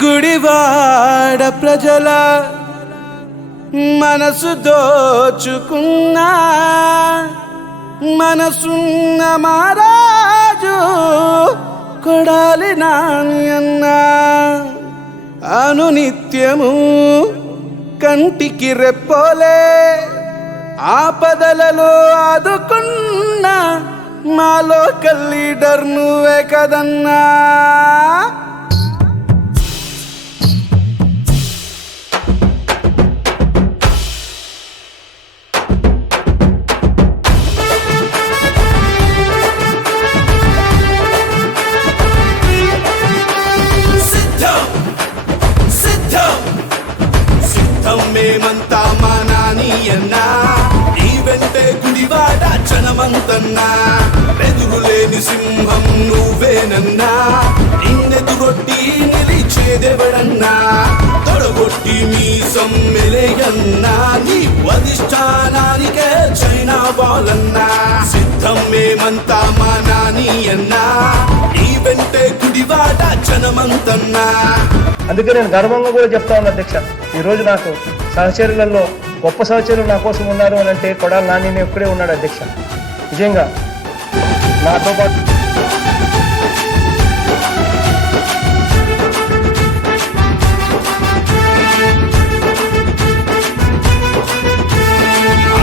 గుడివాడ ప్రజల మనసు దోచుకున్నా మనసున్న మహారాజు కొడాలి నాని అన్నా అనునిత్యము కంటికి రెప్పోలే ఆపదలలో ఆదుకున్న మా లోకల్ లీడర్ నువ్వే కదన్నా. మేమంతా మా నాని అన్నా ఈ వెంటే గుడివాడ జనమంతన్నా ఎదురులేని సింహం నువ్వేనన్నా నిన్నెదురొట్టి నిలిచేదెవడన్నా తొడగొట్టి మీ సమ్మెలేయన్నా నీ అధిష్టానానికే చైనా బాలన్నా సిద్ధం మేమంతా మా నాని అన్నా ఈ వెంటే గుడివాడ జనమంతన్నా. అందుకే నేను గర్వంగా కూడా చెప్తా ఉన్నా అధ్యక్ష, ఈరోజు నాకు సహచరులలో గొప్ప సహచరులు నా కోసం ఉన్నారు అని అంటే కొడాలి నాని ఒక్కడే ఉన్నాడు అధ్యక్ష. నిజంగా నాతో పాటు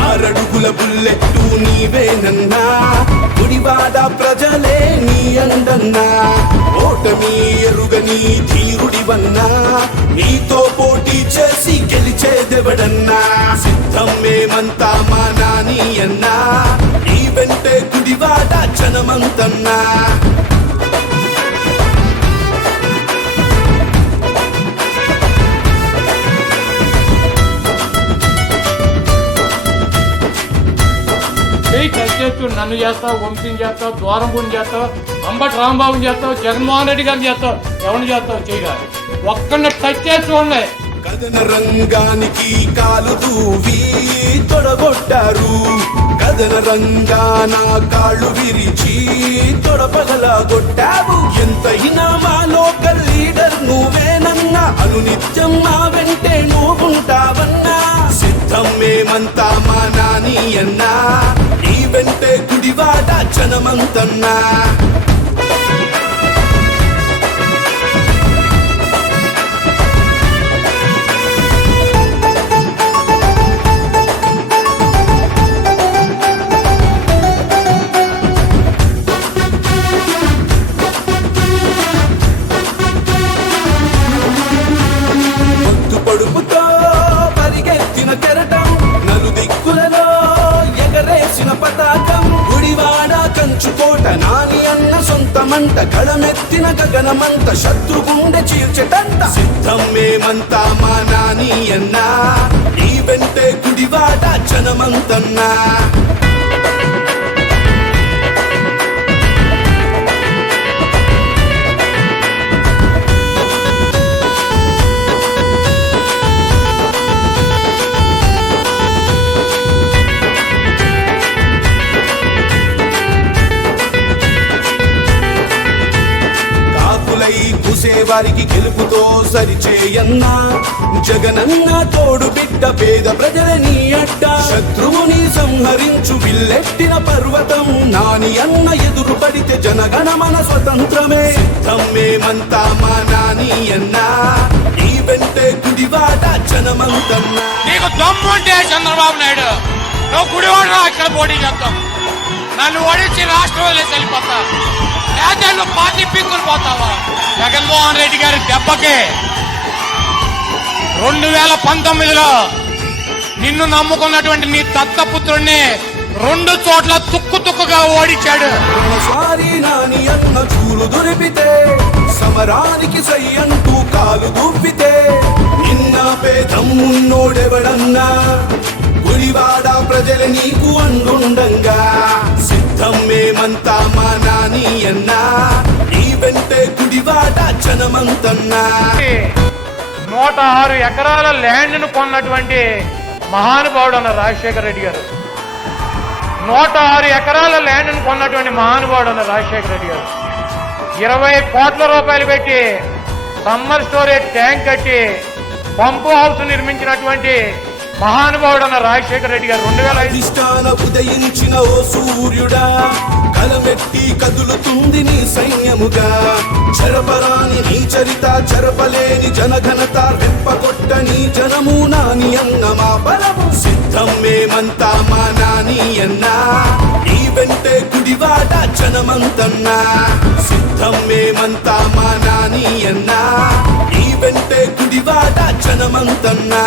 ఆరడుగుల బుల్లెట్టు నీవేనన్నా గుడివాడ ప్రజలే నీ అండన్నా ఓటమి ఎరుగని ధీరుడివన్నా నీతో పోటీ చేసి గెలిచేదెవడన్నా సిద్ధం మేమంతా మా నాని అన్నా నీ వెంటే గుడివాడ జనమంతన్నా. నన్ను చేస్తావు, వంశీని చేస్తావు, ద్వారంపూడిని చేస్తావు, అంబటి రాంబాబుని చేస్తావు, జగన్మోహన్ రెడ్డి గారిని చేస్తావు, ఎవరిని చేస్తావు చేయగా ఒక్కడిని టచ్ చేస్తూ ఉన్నాయి. కథన రంగానికి కాలు దూవి తొడగొట్టారు కథన రంగాన కాళ్ళు విరిచి తొడపగలగొట్టావు ఎంతైనా మా లోకల్ లీడర్ నువ్వేనన్నా అనునిత్యం మా వెంటే నువ్వుంటావన్నా సిద్ధం మేమంతా మా నాని అన్నా ఈ వెంటే గుడివాడ జనమంతన్నా. పడుపుతో పరిగెత్తిన కెరటం నలుదిక్కులలో ఎగరేసిన పతాకం గుడివాడ కంచుకోట నాని అన్న సొంతమంట గళమెత్తిన గగనమంత శత్రుగుండె చీల్చెటంట సిద్ధం మేమంతా మా నాని అన్నా ఈ వెంటే గుడివాడ జనమంతన్నా. వారికి గెలుపుతో సరిచేయన్నా జగనన్న తోడు బిడ్డ పేద ప్రజలని అడ్డ శత్రువుని సంహరించు విల్లెట్టిన పర్వతం నాని అన్న ఎదురు పడితే జనగణమన స్వతంత్రమే సిద్ధం మేమంతా మా నాని అన్నా ఈ వెంటే గుడివాడ జనమంతన్నా. నీకు దమ్ము అంటే చంద్రబాబు నాయుడు నువ్వు గుడివాడ ఇక్కడ పోటీ చేస్తాం, నన్ను ఓడించి రాష్ట్రం వదిలేసి వెళ్ళిపోతా లేదా నువ్వు పార్టీ పీక్కులు పోతావా? జగన్మోహన్ రెడ్డి గారి దెబ్బకి 2019లో నిన్ను నమ్ముకున్నటువంటి నీ దత్తపుత్రుడిని 2 చోట్ల తుక్కుగా ఓడించాడు. నాని అన్న చూలు దురిపితే సమరానికి సై అంటూ కాలు దువ్వితే నిన్న పేదమ్మున్నోడెవడన్నా గుడివాడ ప్రజల నీకు అండుండంగా సిద్ధం మేమంతా మా నాని అన్నా ఈ వెంటే గుడివాడ జనమంతన్నా. 106 ఎకరాల ల్యాండ్ను కొన్నటువంటి మహానుభావుడు అన్న రాజశేఖర రెడ్డి గారు 106 ఎకరాల ల్యాండ్ను కొన్నటువంటి మహానుభావుడు అన్న రాజశేఖర రెడ్డి గారు 20 కోట్ల రూపాయలు పెట్టి సమ్మర్ స్టోరేజ్ ట్యాంక్ కట్టి పంపు హౌస్ నిర్మించినటువంటి మహానుభావుడు అన్న రాజశేఖర రెడ్డి గారు 2005 అధిష్టాన ఉదయించిన ఓ సూర్యుడా కలమెట్టి కదులుతుంది నీ సైన్యముగా చెరపరాని నీ చరిత చెరపలేని జనఘనత రెప్పగొట్ట నీ జనము నాని అన్న మా బలము సిద్ధం మేమంతా మా నాని అన్నా నీ వెంటే గుడివాడ జనమంతన్నా సిద్ధం మేమంతా మా నాని అన్నా నీ వెంటే గుడివాడ జనమంతన్నా